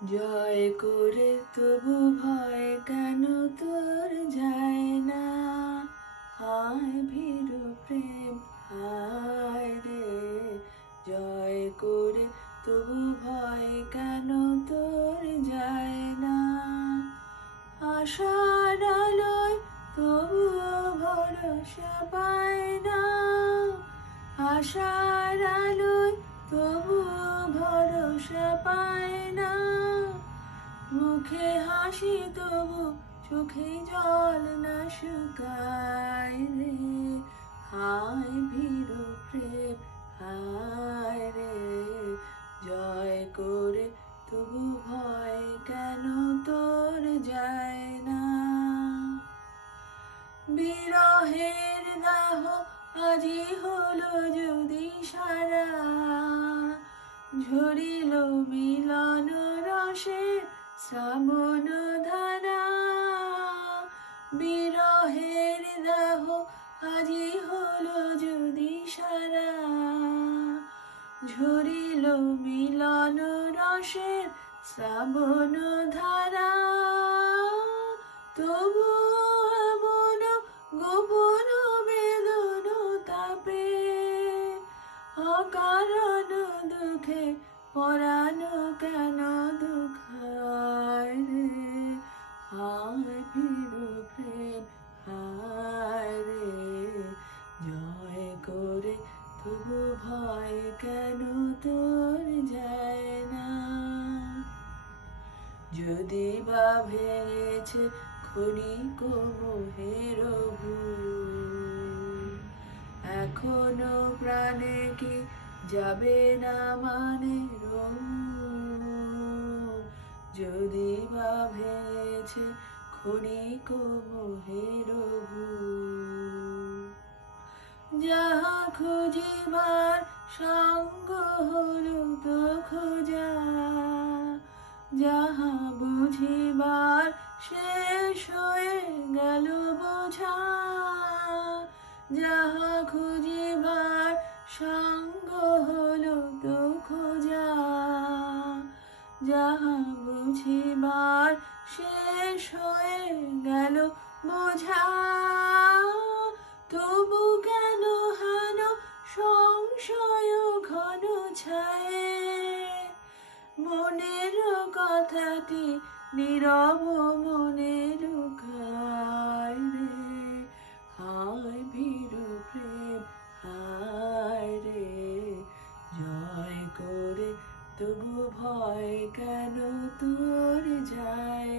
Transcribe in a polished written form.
জয় করে তবু ভয় কেন তোর যায় না? হায় ভীরু প্রেম হায় রে, জয় করে তবু ভয় কেন তোর যায় না? আশার আলোয় তবুও ভরসা পায় না, আশার আলোয় তবুও ভরসা পায় না। মুখে হাসি তবু চোখে জল না শুকায় রে, হায় ভীরু প্রেম হায় রে, জয় করে তবু ভয় কেন তোর যায় না? বিরহের দাহ আজি হলো যদি সারা, ঝরিল মিলন রসে শ্রাবণ ধারা। বিরহের দাহ আজি হলো যদি সারা, ঝরিল মিলন রসের শ্রাবণ ধারা। তবু এমন গোপন বেদন তাপে, অকারণ দুঃখে পরাণ কেন দুঃখায় রে, হায় ভীরু প্রেম হায় রে, জয় করে তবু ভয় কেন তোর যায় না? যদি বা ভেঙেছে ক্ষণিক মোহের ভুল, এখনো প্রাণে কি যাবে না মানে যদি বা ভেঙেছে ক্ষণিক মোহের ভুল, যাহা খুঁজিবার সঙ্গ হলো তো খোঁজা, যাহা বুঝিবার শেষ হয়ে গেল বোঝা। যাহা খুঁজিবার সঙ্গ হলো তো খোঁজা, যাহা বুঝিবার শেষ হয়ে গেল বোঝা। তবু কেন হেন সংশয় ঘন ছায়ে, মনের কথাটি নীরব মনে লুকায় রে, হায় ভীরু প্রেম হায় রে, জয় করে তবু ভয় কেন তোর যায়